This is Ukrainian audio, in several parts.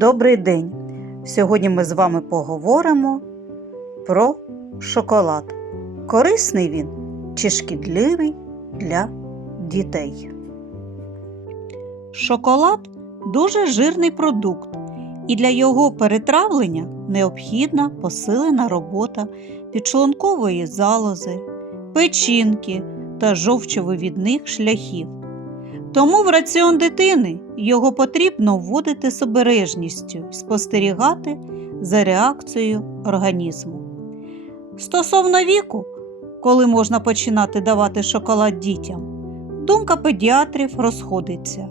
Добрий день! Сьогодні ми з вами поговоримо про шоколад. Корисний він чи шкідливий для дітей. Шоколад дуже жирний продукт, і для його перетравлення необхідна посилена робота підшлункової залози, печінки та жовчовивідних шляхів. Тому в раціон дитини його потрібно вводити з обережністю спостерігати за реакцією організму. Стосовно віку, коли можна починати давати шоколад дітям, думка педіатрів розходиться.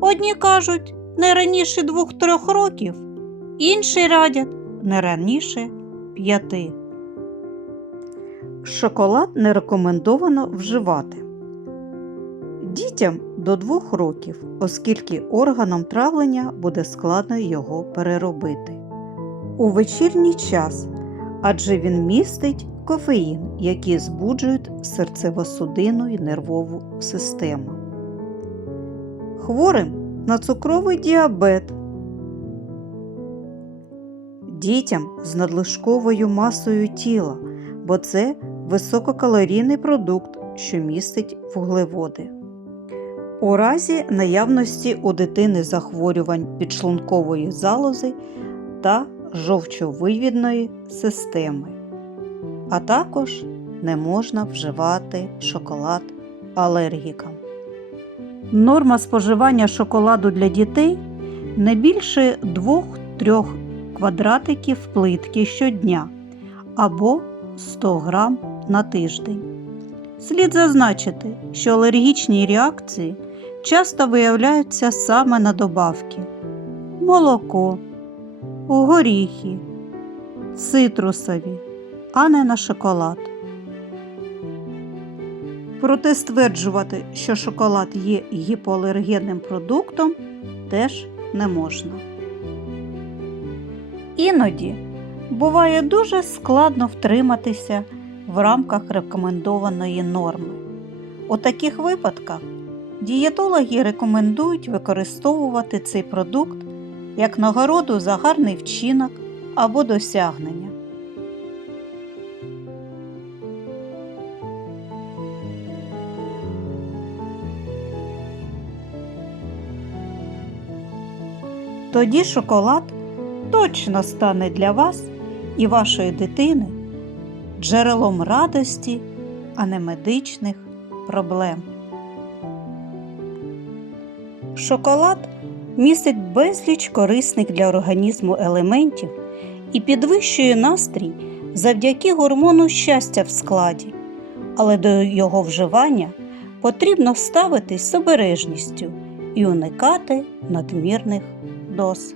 Одні кажуть не раніше 2-3 років, інші радять не раніше 5. Шоколад не рекомендовано вживати. Дітям до 2 років, оскільки органам травлення буде складно його переробити. У вечірній час, адже він містить кофеїн, який збуджують серцево-судинну і нервову систему. Хворим на цукровий діабет. Дітям з надлишковою масою тіла, бо це висококалорійний продукт, що містить вуглеводи. У разі наявності у дитини захворювань підшлункової залози та жовчовивідної системи, а також не можна вживати шоколад алергікам. Норма споживання шоколаду для дітей не більше 2-3 квадратиків плитки щодня або 100 грам на тиждень. Слід зазначити, що алергічні реакції часто виявляються саме на добавки молоко, горіхи, цитрусові, а не на шоколад. Проте стверджувати, що шоколад є гіпоалергенним продуктом, теж не можна. Іноді буває дуже складно втриматися в рамках рекомендованої норми. У таких випадках дієтологи рекомендують використовувати цей продукт як нагороду за гарний вчинок або досягнення. Тоді шоколад точно стане для вас і вашої дитини джерелом радості, а не медичних проблем. Шоколад містить безліч корисних для організму елементів і підвищує настрій завдяки гормону щастя в складі, але до його вживання потрібно ставитись з обережністю і уникати надмірних доз.